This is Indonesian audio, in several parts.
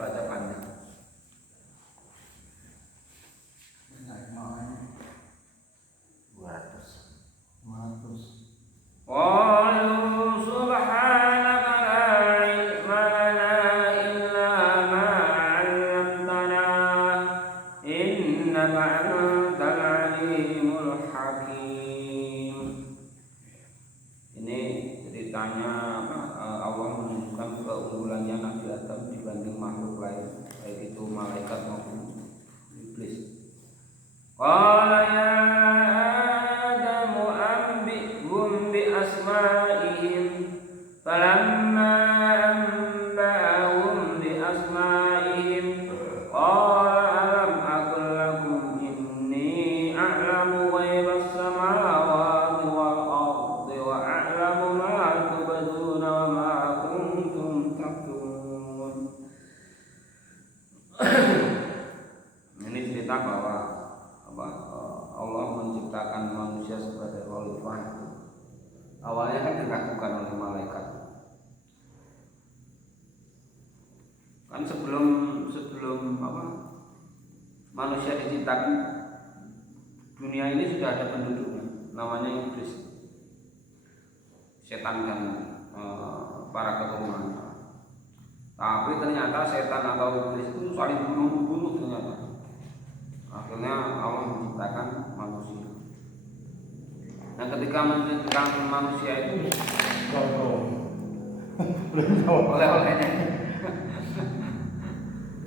baca panjang. Qalu subhanaka la ilma lana illa ma 'allamtana innaka antal alimul hakim. Ini ceritanya Allah menunjukkan keunggulannya Nabi Adam dibanding makhluk lain, baik itu malaikat maupun iblis. Qala ya asma'ihim falamma anba'ahum bi asma'ihim qala alam aqul lakum inni a'lamu ghaibas samawati wal ardi wa a'lamu ma tubduna wa ma kuntum taktumun. Ini cerita bahwa Allah menciptakan manusia sebagai khalifah. Awalnya kan diragukan oleh malaikat. Kan sebelum manusia diciptakan, dunia ini sudah ada penduduknya, namanya iblis, setan dan para keturunannya. Tapi ternyata setan atau iblis itu saling bunuh ternyata. Akhirnya Allah menciptakan manusia. Nah, ketika menciptakan manusia itu oleh-olehnya.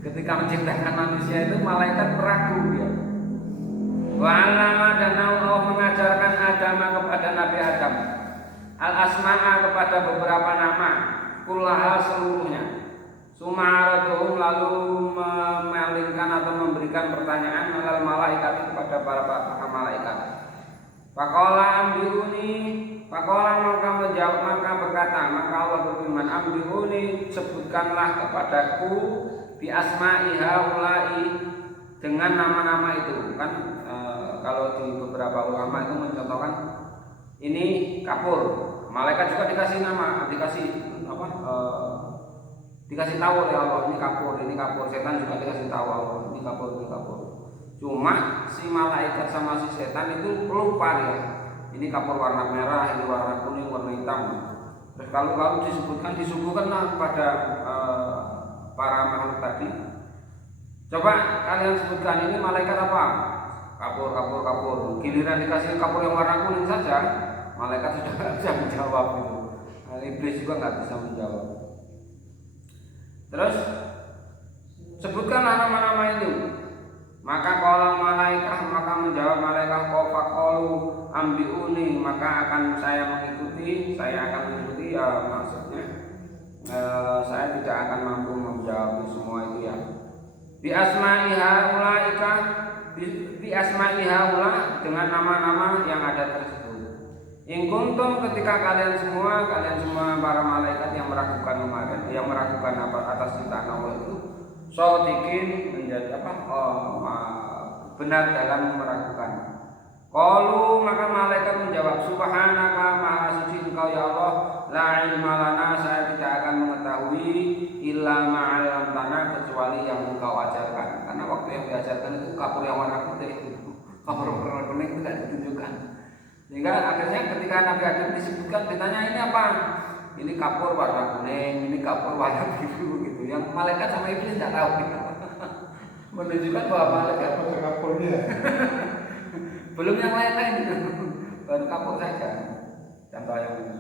Ketika menciptakan manusia itu malaikat ragu ya. Wa 'allama dan Allah mengajarkan Adam kepada Nabi Adam al-asma'a kepada beberapa nama, kullaha seluruhnya. Suma'araduhum lalu memalingkan atau memberikan pertanyaan alal malaikat kepada para malaikat. Faqala maka menjawab, maka berkata, maka Allah berfirman, ambiruni, sebutkanlah kepadaku bi asma'i haula'i, dengan nama-nama itu. Kan kalau di beberapa ulama itu mencontohkan ini kapur, malaikat juga dikasih nama, dikasih tahu oleh Allah, ini kapur, setan juga dikasih tahu Allah, ini kapur. Cuma si malaikat sama si setan itu lupa ya. Ini kapur warna merah, ini warna kuning, warna hitam. Terus kalau disuguhkanlah kepada para makhluk tadi. Coba kalian sebutkan ini malaikat apa? Kapur. Giliran dikasih kapur yang warna kuning saja, malaikat sudah nggak bisa menjawab itu. Iblis juga nggak bisa menjawab. Terus sebutkanlah nama-nama itu. Maka kalau maka menjawab malaikat qafaqalu ambiuni, maka akan saya mengikuti ya, maksudnya saya tidak akan mampu menjawab semua itu ya. Bi asma'i haula dengan nama-nama yang ada tersebut. In kuntum, ketika kalian semua para malaikat yang meragukan atas ciptaan Allah itu shodiqin, menjadi benar dalam meragukan. Qalu, maka malaikat menjawab, subhanaka, maha suci engkau ya Allah, la ilma lana, saya tidak akan mengetahui illa ma 'allamtana, kecuali yang engkau ajarkan. Karena waktu yang diajarkan itu kapur yang warna putih itu, kapur warna kuning itu tidak ditunjukkan. Sehingga akhirnya ketika Nabi Adam disebutkan, ditanya ini apa? Ini kapur warna kuning, ini kapur warna biru gitu. Yang malaikat sama iblis tidak tahu gitu. Menunjukkan bahwa malaikat kapurnya belum yang lain-lain gitu. Baru kapur saja. Contoh yang ini.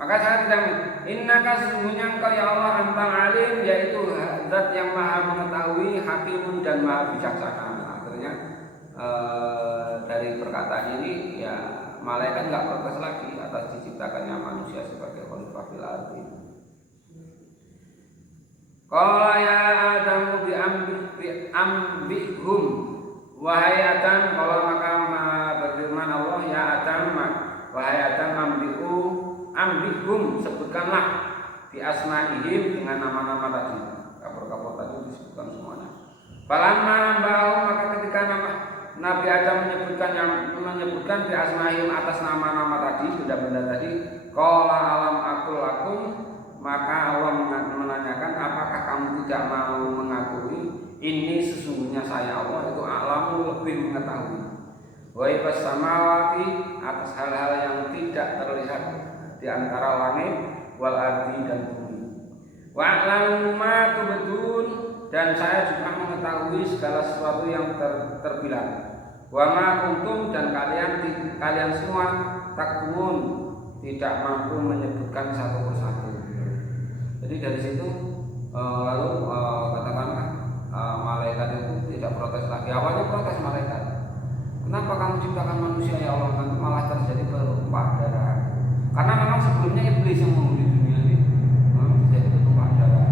Maka saya bilang, innaka sesungguhnya engkau ya Allah antal alim, yaitu zat yang maha mengetahui, hakimun dan maha bijaksana. Akhirnya dari perkataan ini ya malaikat nggak protes lagi atas diciptakannya manusia sebagai khalifah fil ardi. Qala ya Adam bi'ambihum, wahai Adam, kalau maka berfirman Allah, ya Adam, wahai Adam, ambihum, sebutkanlah di asma'ihim, dengan nama-nama tadi, kapur-kapur tadi disebutkan semuanya. Falamma ba'u, maka ketika Nabi Adam menyebutkan di asma'ihim atas nama-nama tadi, benda-benda tadi, qala alam aqul lakum, maka Allah menanyakan, apakah kamu tidak mau mengakui ini sesungguhnya saya Allah itu a'lamu lebih mengetahui. Wa ibas samawati atas hal-hal yang tidak terlihat di antara langit wal ardi dan bumi. Wa a'lamu ma tubdun dan saya juga mengetahui segala sesuatu yang terbilang. Wa ma kuntum dan kalian semua taktumun tidak mampu menyebutkan satu persatu. Jadi dari situ lalu katakanlah malaikat itu tidak protes lagi. Awalnya protes malaikat. Kenapa kamu ciptakan manusia ya Allah? Nanti malah terjadi bertumpah darah. Karena memang sebelumnya iblis yang menghuni dunia ini terjadi bertumpah darah.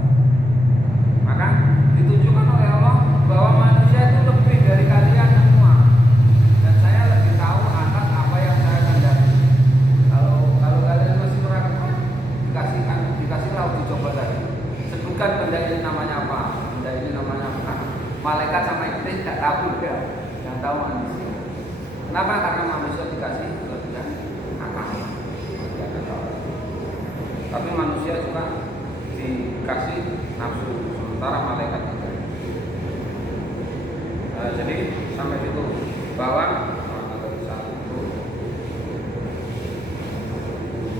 Maka ditunjukkan oleh Allah bahwa manusia itu lebih dari kalian semua. Dan saya lebih tahu atas apa yang saya kehendaki. Kalau kalian masih meragukan, dikasih tahu dicoba tadi. Sebutkan benda ini namanya apa? Benda ini namanya apa? Malaikat sama iblis tidak tahu ya. Yang tahu manusia. Kenapa? Karena manusia dikasih kelebihan akal. Tapi manusia juga dikasih nafsu, sementara malaikat tidak. Jadi sampai situ bahwa dari 1,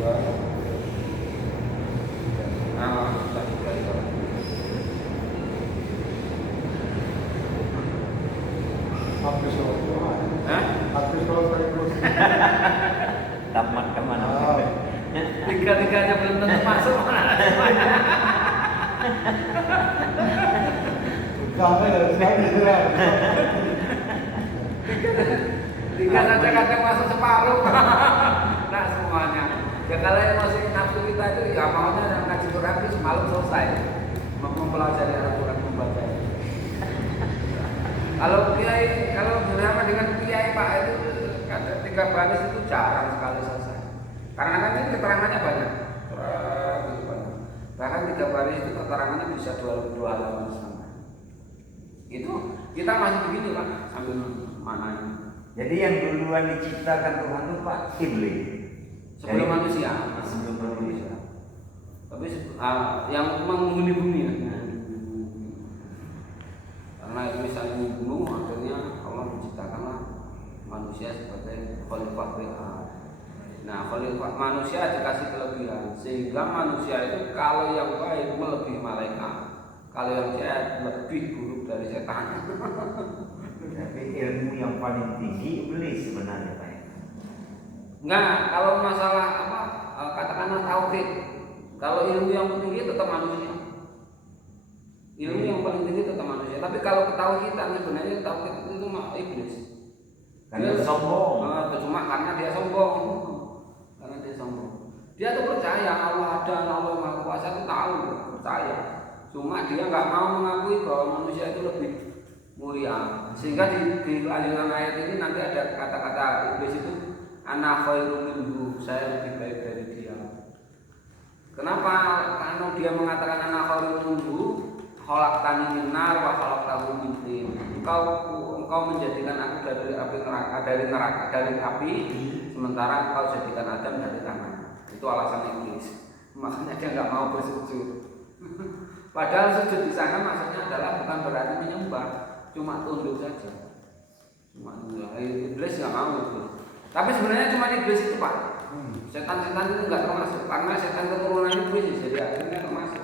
2, tamat kemana? Tiga-tiganya belum tentu masuk. Tiga saja kadang masuk separuh. Nah semuanya. Ya kalau yang masih nafsu kita itu ya maunya yang ngaji Quran itu semalam selesai. Mempelajari Al-Quran membaca. Kalau bersama dengan kiai Pak itu 3 baris itu jarang sekali selesai. Karena kan ini keterangannya banyak. Bahkan 3 baris itu keterangannya bisa 2 halaman sampai. Itu kita masih begini Pak sambil mana ini. Jadi yang duluan diciptakan Tuhan itu Pak iblis. Sebelum manusia. Tapi yang menghuni bumi ya. Karena itu misalnya membunuh, akhirnya Allah menciptakanlah manusia sebagai khalifah beriman. Nah, khalifah manusia dikasih kelebihan, sehingga manusia itu kalau yang baik melebihi malaikat, kalau yang jahat lebih buruk dari setan. Tapi ilmu yang paling tinggi iblis sebenarnya Pak. Enggak, kalau masalah katakanlah tauhid, kalau ilmu yang tinggi tetap manusia. Ilmu yang paling tinggi tetap manusia. Tapi kalau ketauhidan sebenarnya tauhid itu mah iblis. Karena sombong. Cuma karena dia sombong. Karena dia sombong. Dia tuh percaya Allah ada, Allah Maha Kuasa itu tahu, percaya. Cuma dia nggak mau mengakui bahwa manusia itu lebih mulia. Sehingga di lanjutan ayat ini nanti ada kata-kata iblis itu ana khairun minhu, saya lebih baik dari dia. Kenapa? Karena dia mengatakan ana khairun minhu, khalaqtani min nar wa khalaqtahu min tin. Engkau menjadikan aku dari neraka, dari api, sementara engkau jadikan Adam dari tanah. Itu alasan iblis. Makanya dia nggak mau bersujud. Padahal sujud di sana maksudnya adalah bukan berarti menyembah, cuma tunduk saja. Cuma tunduk. Iblis nggak mau itu. Tapi sebenarnya cuma iblis itu Pak. Setan-setan itu nggak termasuk, karena setan keturunan iblis jadi akhirnya termasuk.